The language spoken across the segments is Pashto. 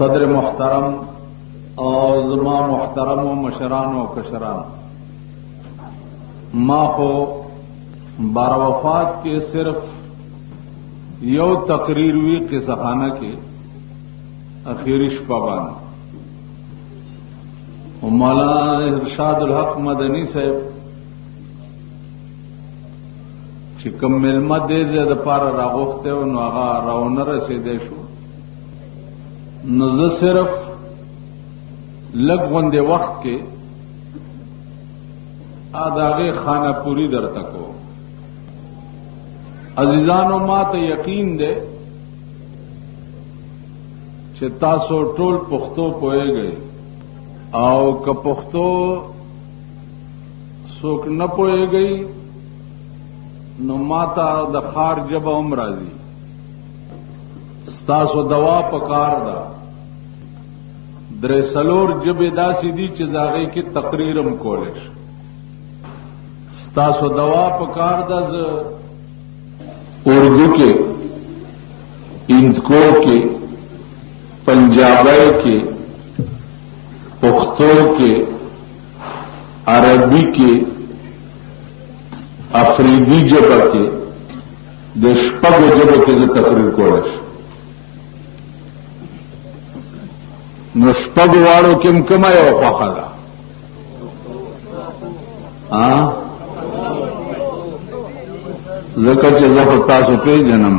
सदर मोहतरम और ज़मा मोहतरम व मशरान व कशरान, माँ को बारवफात के सिर्फ यो तकरीर हुई किस्साखाना के आखिरी शपाबान मौलाना इरशादुल हक मदनी साहब चिकम मिलमा दे द पार रागोखते व नागा राउन रसीदे शो न सिर्फ लग वंदे वक्त के आदागे खाना पूरी दर तको अजीजानो मात यकीन दे चितासो टोल पुख्तो पोए गए आओ क पुख्तो सोक न पोए गई नो माता दखार जब उमराजी स्तासो दवा पकार दा द्रे सलोर जब दासी दी चिजागे की तकरीरम कोलिश स्तासो दवा पकार दा उर्दू के इंदको के पंजाबी के पुख्तो के अरबी के अफरीदी जब के देशपग जब के तकरीर कोलिश नष्पग वालों किम कमाए वफाखला ज़का के ज़फ़ता से पे जन्म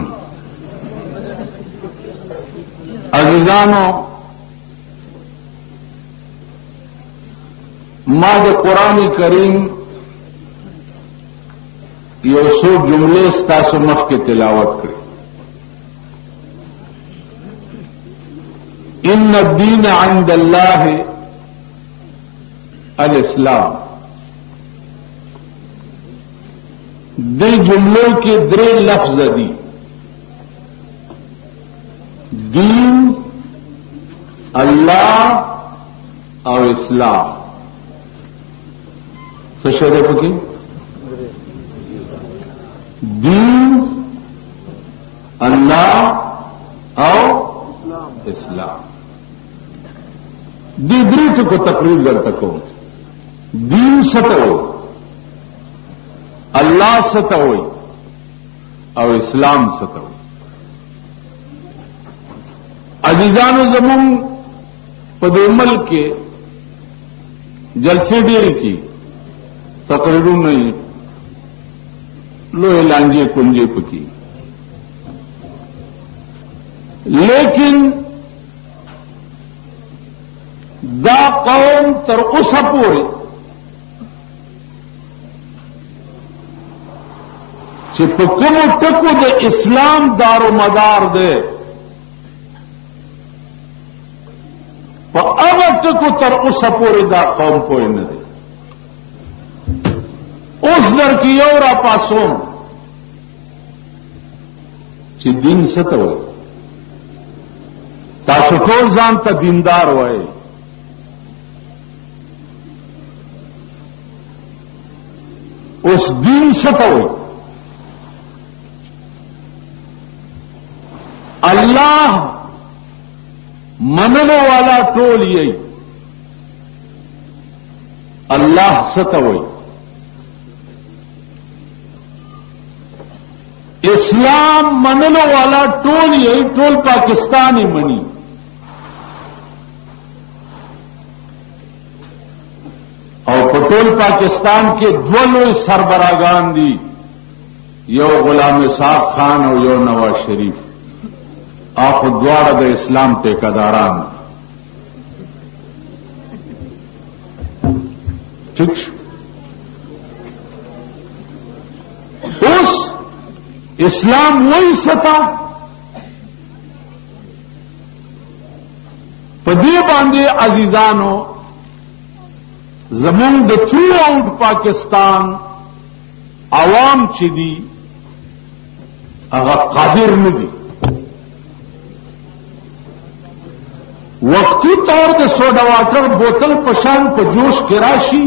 अज़ीज़ानो माद कुरान करीम यो सो जुमले स्तासो मफ के तिलावत करे इन दीन इंदल्लाह अल इस्लाम दे जुमलों के द्रे लफ्ज दी दीन अल्लाह और इस्लाम सशरफ की दीन अल्लाह और इस्लाम दीद्रीत को तकरीर कर तको दीन सतवो अल्लाह सतवो और इस्लाम सतवो अजीजान जमुन पदेमल के जलसे डेर की तकरीरों नहीं लोहे लांजे कुंजे पकी लेकिन दा कौम तर उस पूरे चिपकुम टकु दे इस्लाम दारो मदार दे अब टकु तर उस पूरे दा कौम पोए न दे उस दर की और पासों ची दीन सतो तासुटोल जानता दीनदार हुए उस दीन सतो अल्लाह मनने वाला टोल यही अल्लाह सतो इस्लाम मनने वाला टोल यही टोल पाकिस्तानी मनी और पटोल पाकिस्तान के द्वलो सरबरागान दी यो गुलाम साहब खान और यो नवाज शरीफ आप द्वारा द इस्लाम टेकादारान ठीक उस इस्लाम वही सता पदे बांधे अजीजानो जमीन द थ्रू आउट पाकिस्तान आवाम चिदी अगर कादिर न दी वक्ती तौर पर सोडा वाटर बोतल पशान पर जोश के राशि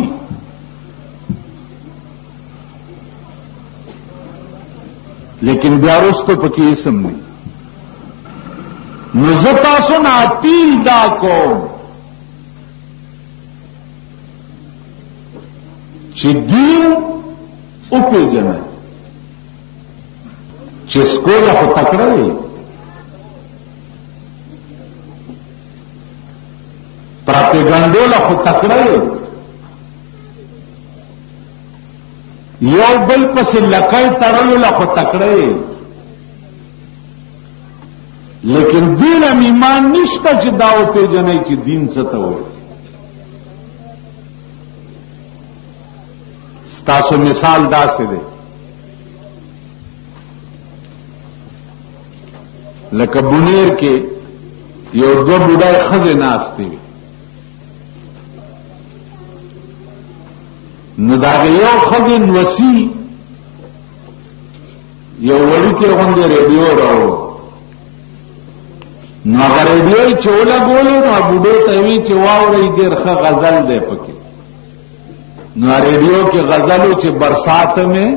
लेकिन ब्यारोस तो पकी इसम नहीं نو زه تاسو نه اپیل دا کوم چې دین وپېژنئ، چې سکوله خو تکړه وي، پراپیګنډوله خو تکړه وي، یو بل پسې لکۍ تړلو له خو تکړه وي، لیکن دین هم ایمان نشته چې دا وپېژنئ چې دین څه ته وایي. ستاسو مثال داسې دی لکه بونیر کې یو دوه بوډای ښځې ناستې وي، نو د هغې یو ښځې نوسي یو وړوکی غوندې ریډیو راوړو، نو هغه ریډیو یې چې ولګولو نو بوډو ته وي چې واورئ ډېر ښه غزل دی پکې. نو ریډیو کې غزلو چې برسات میں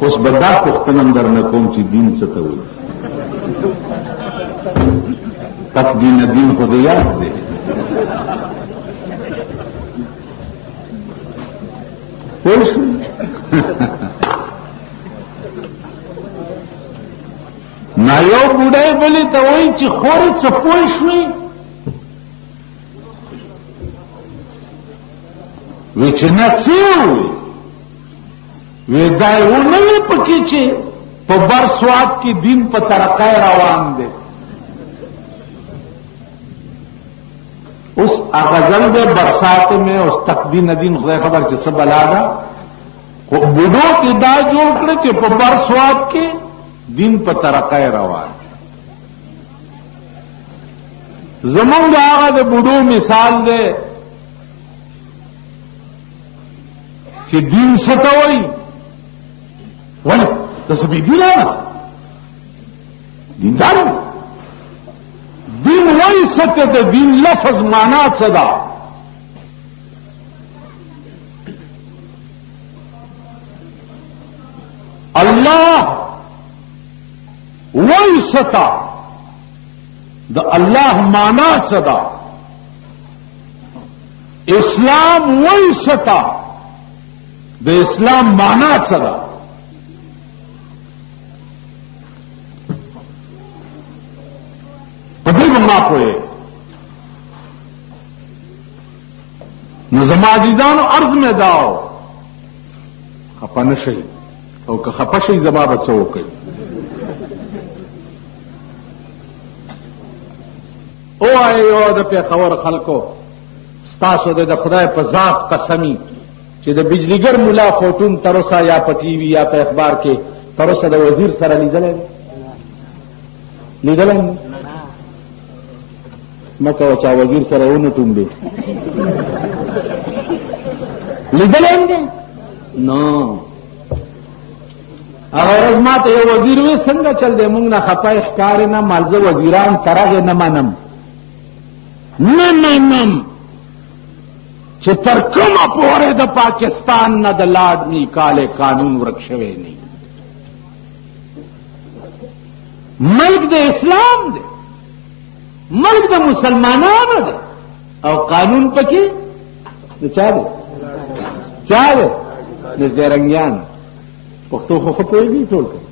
اوس به دا پوښتنه هم درنه کوم چې دین څه ته وایي. تک دین خو دې یاد دی. پوه شوې؟ نا یو بوډای بلې ته وایي چې خورې څه پوه شوې؟ وی چې نه څه ووایي؟ وی دا یې ونه وی پکې چې په بر سوات کې دین په ترقۍ روان دی. اوس غزل دی برسات میں اوس تقدین دین خدای خبر چې څه بلا ده، خو بوډو کې دا جوړ کړه چې په بر سوات کې دین په ترقۍ روان. زمونږ هغه د بوډو مثال دی چې دین څه ته وایي. ولې داسې بې دینه نسه دیندار وي. دین وایي څه ته د دین لفظ معنا څه ده؟ الله وایي څه ته، د الله معنا څه ده؟ اسلام وایي څه ته، د اسلام معنا څه ده؟ په دې به ما پوهې. نو زما عزیزانو عرض مې دا و خفه نه شئ، او که خفه شئ زما به څه وکړئ. اوایو د پېښور خلکو ستاسو د خدای په ذات قسمی چې د بجلیګر ملا فوټون تر اوسه یا په ټي وي یا په اخبار کې تر اوسه د وزیر سره لیدلی دی؟ لیدلی مه کوه چا وزیر سره ونه ټومبې. لیدلی هم دی؟ نو هغه ورځ ما ته یو وزیر وی څنګه چل دی موږ نه خفه ښکارې نه مال زه وزیران ترغې نه منم. نه منم چې تر کومه پورې د پاکستان نه د لاډ نیکالې قانون ورک شوی نه. ملک د اسلام دی، ملک د مسلمانانو دی، او قانون پکې د چا دی؟ چا دی؟ د فیرنګیان. پښتو خو ښه پوهېږي ټول کوي.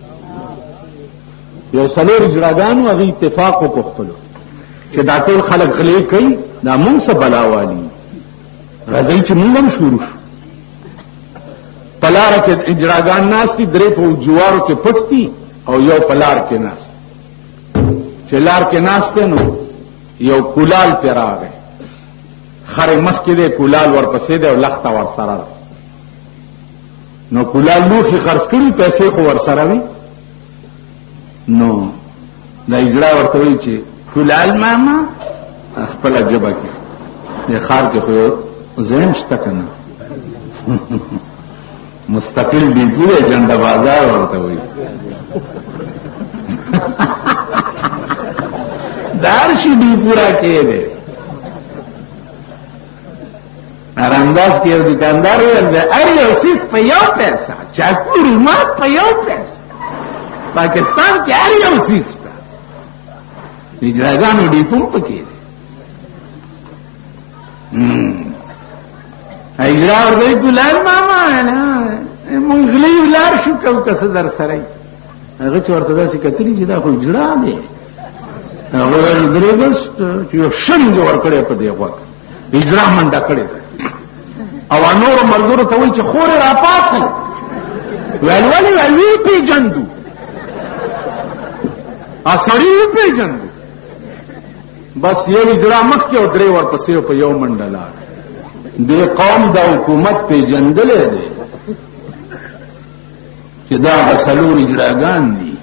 یو څلور اجراګانو هغې اتفاق وپوښتلو چې دا ټول خلک غلې کوي، دا مونږ څه بلا والي راځئ چې مونږ هم شروع شو. په لاره کې اجراګان ناست دي، درې په جوارو کې پټ دي او یو په لار کې ناست. چې لار کې ناست دی نو یو کولال پې راغی، خرې مخکې دی، کولال ورپسې دی او لښته ورسره ده. نو کولال لوښي خرڅ کړي، پیسې خو ورسره وي. نو دا اجرا ورته وایي چې کولال ماما خپله ژبه کې د ښار کې خو ذهن شته که نه مستقل ډیپو دی، جنډه بازار ورته وایي. دا هر شي ډیپو را کې دی. ارانداز کې یو دکاندار ویل د هر یو سیس په یو پیسه چاکو رومات په یو پیسه پاکستان کې هر یو سیس په اجراګانو ډیپوم پکې دي اجرا ورته ګلال ماما نه مونږ غلي ولار شو کو کس در سره هغه چې ورته داسې کتلی چې دا خو اجرا دی هغه درې بس چې یو شنګ ورکړی په دې وخت اجرا منډه کړې او نور ملګرو ته وایي چې خورې را پاسه ولې وی پیجندو سړی وی پیجندو بس یو اجرا مخکې او درې ورپسې په یو منډه لاړ دې قوم د حکومت پیجندلې دی چې دا غسلور اجراګان دي